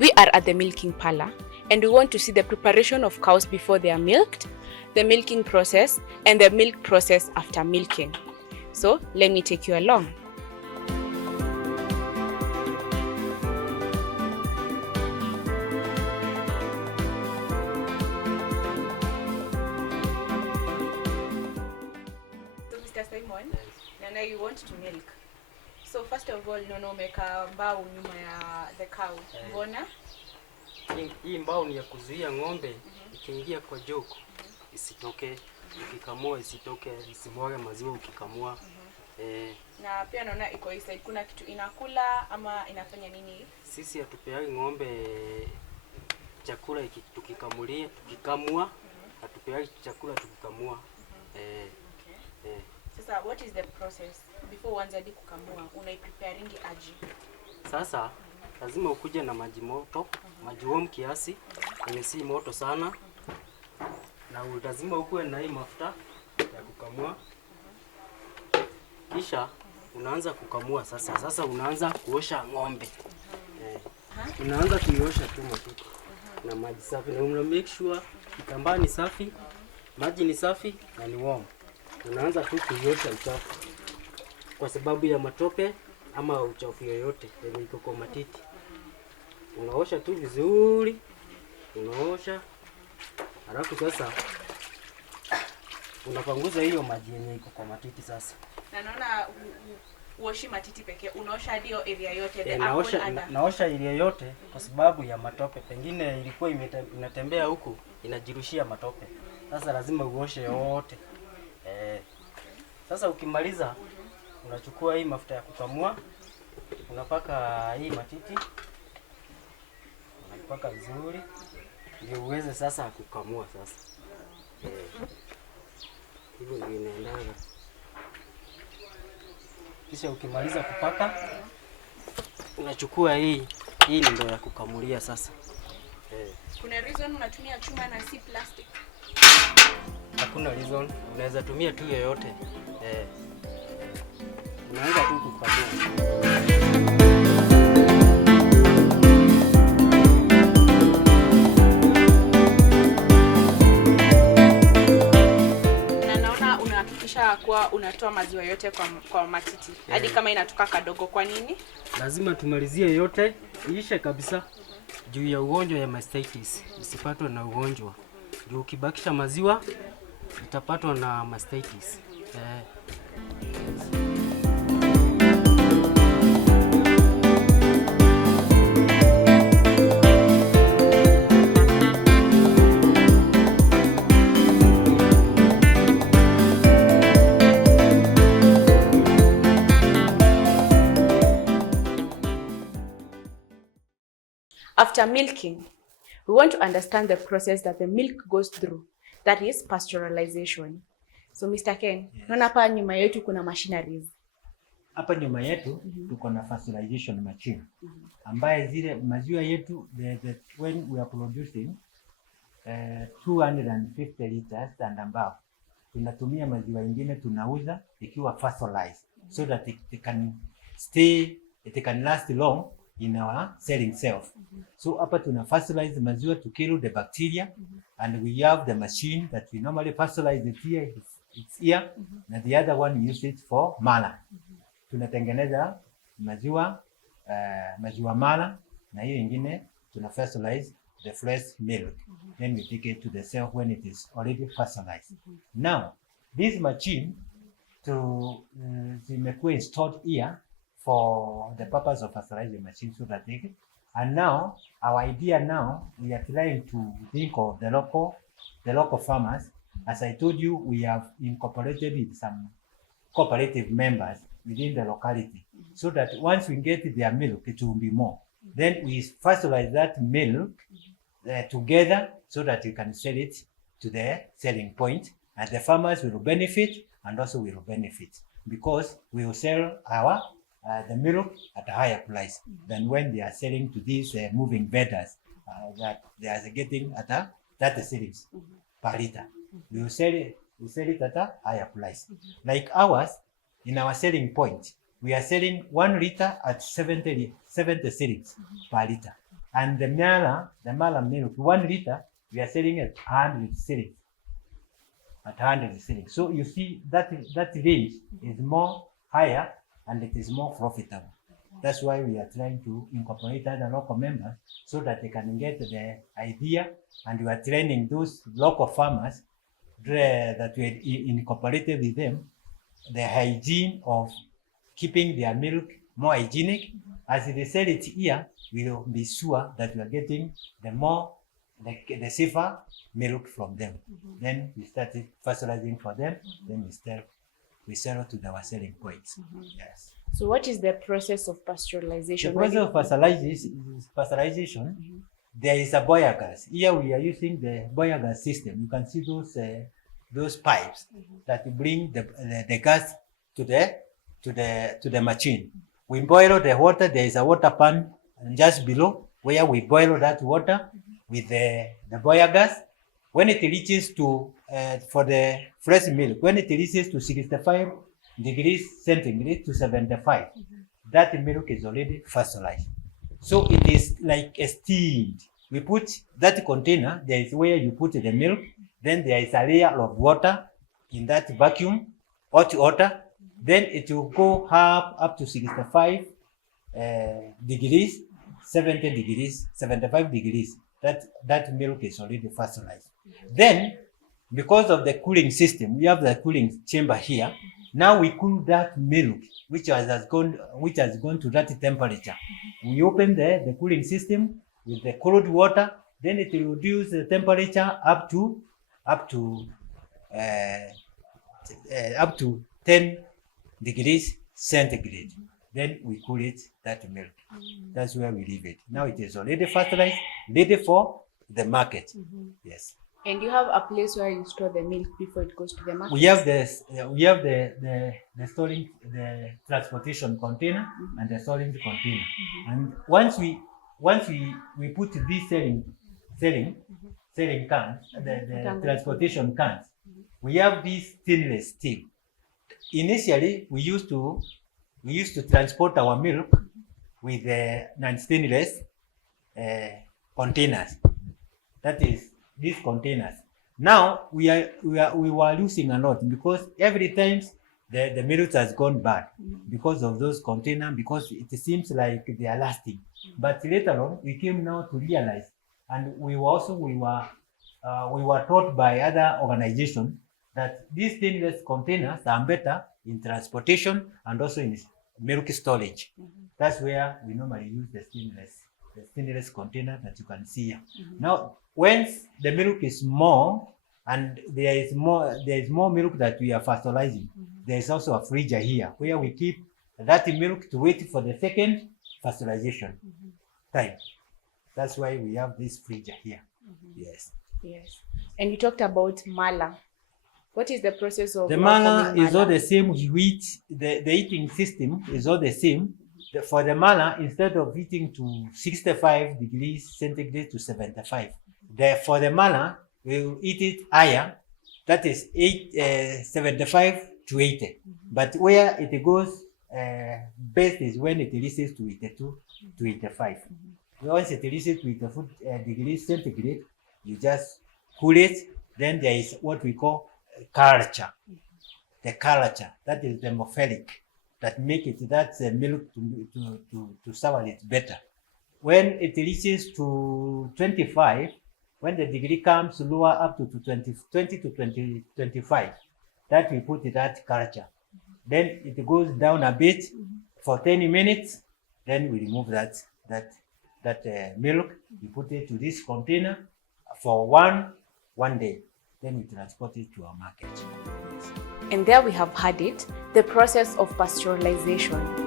We are at the milking parlor and we want to see the preparation of cows before they are milked, the milking process, and the milk process after milking. So let me take you along. So Mr. Simon, now you want to milk. So first of all, umeka mbao nyuma ya the cow. Mbona? Hii mbao ni ya kuzuia ng'ombe ikiingia kwa joko isitoke, ukikamua isitoke, isimwage maziwa ukikamua. Na pia naona iko inside kuna kitu inakula ama inafanya nini? Sisi hatupeagi ng'ombe chakula tukikamua, hatupeagi chakula tukikamua. Sasa what is the process before uanze hadi kukamua? Unaipreparing aje? Sasa lazima ukuje na maji moto, maji warm kiasi, yenye si moto sana. Na lazima ukuwe na hii mafuta ya kukamua. Kisha unaanza kukamua sasa. Sasa unaanza kuosha ng'ombe. Unaanza kuiosha tu matuta na maji safi, na una make sure kitambaa ni safi, maji ni safi na ni warm. Unaanza tu kuiosha uchafu kwa sababu ya matope ama uchafu yoyote yenye iko kwa matiti. Unaosha tu vizuri, unaosha. Halafu sasa unapanguza hiyo maji yenye iko kwa matiti sasa. Na naona uoshi matiti pekee, unaosha hadi area yote, naosha area yote kwa sababu ya matope. Pengine ilikuwa inatembea huku inajirushia matope. Sasa lazima uoshe yote. Sasa ukimaliza unachukua hii mafuta ya kukamua, unapaka hii matiti. Unapaka vizuri ndio uweze sasa kukamua sasa. Hivyo ndio inaendana. Kisha ukimaliza kupaka unachukua hii ni ndio ya kukamulia sasa. Kuna reason unatumia chuma na si plastic? Hakuna reason, unaweza tumia tu yoyote. Unaanza tu kukamua. Kwa unatoa maziwa yote kwa matiti hadi kama inatoka kadogo. Kwa nini? Lazima tumalizie yote iishe kabisa juu ya ugonjwa ya mastitis. Usipatwe na ugonjwa. Juu ukibakisha maziwa utapatwa na mastitis. After milking, we want to understand the process that the milk goes through. That is pasteurization. So Mr. Ken, naona hapa nyuma yetu kuna machineries. Hapa nyuma yetu tuko na pasteurization machine ambaye zile maziwa yetu when we are producing 250 liters and above, tunatumia maziwa ingine tunauza ikiwa pasteurized so that it can last long in our selling self. So hapa tuna pasteurize maziwa to kill the bacteria, and we have the machine that we normally pasteurize it here, it's here, and the other one we use it for mala. Tunatengeneza maziwa mala, na hiyo ingine tuna pasteurize the fresh milk. Then we take it to the shelf when it is already pasteurized. Now this machine zimekuwa installed here for the purpose of pasteurizing machine so that they can. And now our idea now, we are trying to think of the local farmers. As I told you, we have incorporated with some cooperative members within the locality so that once we get their milk, it will be more. Then we pasteurize that milk together so that we can sell it to the selling point, and the farmers will benefit and also will benefit because we will sell our the milk at a higher price than when they are selling to these moving vendors that they are getting at 30 cents per liter. We will sell it at a higher price. Like ours, in our selling point, we are selling 1 liter at 70 cents per liter. And the mala milk, 1 liter, we are selling at 100 shillings. At 100 shillings. So you see that range is more higher and it is more profitable. That's why we are trying to incorporate other local members so that they can get the idea, and we are training those local farmers that we incorporated with them, the hygiene of keeping their milk more hygienic. As they sell it here, we will be sure that we are getting the safer milk from them. Then we started pasteurizing for them. Then we sell to our selling points. Yes. So what is the process of pasteurization? The process of pasteurization, there is a boiler gas. Here we are using the boiler gas system. You can see those pipes that bring the gas to the machine. We boil the water. There is a water pan just below where we boil that water with the boiler gas. When it reaches to for the fresh milk, when it reaches to 65 degrees centigrade to 75, that milk is already pasteurized. So it is like steamed. We put that container, there is where you put the milk, then there is a layer of water in that vacuum, hot water, then it will go up to 65 degrees, 70 degrees, 75 degrees. That milk is already pasteurized. Then, because of the cooling system, we have the cooling chamber here. Now we cool that milk, which has gone to that temperature. We open the cooling system with the cold water. Then it will reduce the temperature up to 10 degrees centigrade. Then we cool that milk. That's where we leave it. Now it is already pasteurized, ready for the market. Yes. And you have a place where you store the milk before it goes to the market? We have the storage, the transportation container and the storage container. And once we put these selling cans, the transportation cans, we have these stainless steel. Initially, we used to transport our milk with the non-stainless containers. That is these containers. Now we were losing a lot because every time the milk has gone bad because of those containers, because it seems like they are lasting. But later on, we came now to realize, and we were taught by other organizations that these stainless containers are better in transportation and also in milk storage. That's where we normally use the stainless container that you can see here. Now, once the milk is more and there is more milk that we are pasteurizing, there is also a freezer here where we keep that milk to wait for the second pasteurization time. That's why we have this freezer here. Yes. Yes. And you talked about mala. What is the process of the mala? Is all the same. The heating system is all the same. For the mala, instead of heating to 65 degrees centigrade to 75, for the mala, we will heat it higher. That is 75 to 80. But where it goes best is when it reaches to 82 to 85. Once it reaches to 84 degrees centigrade, you just cool it. Then there is what we call culture. The culture, that is the morphelic, that make it milk to sour it better. When it reaches to 25, when the degree comes lower up to 20 to 25, that we put that culture. Then it goes down a bit for 10 minutes. Then we remove that milk. We put it to this container for one day. Then we transport it to our market. And there we have had it, the process of pasteurization.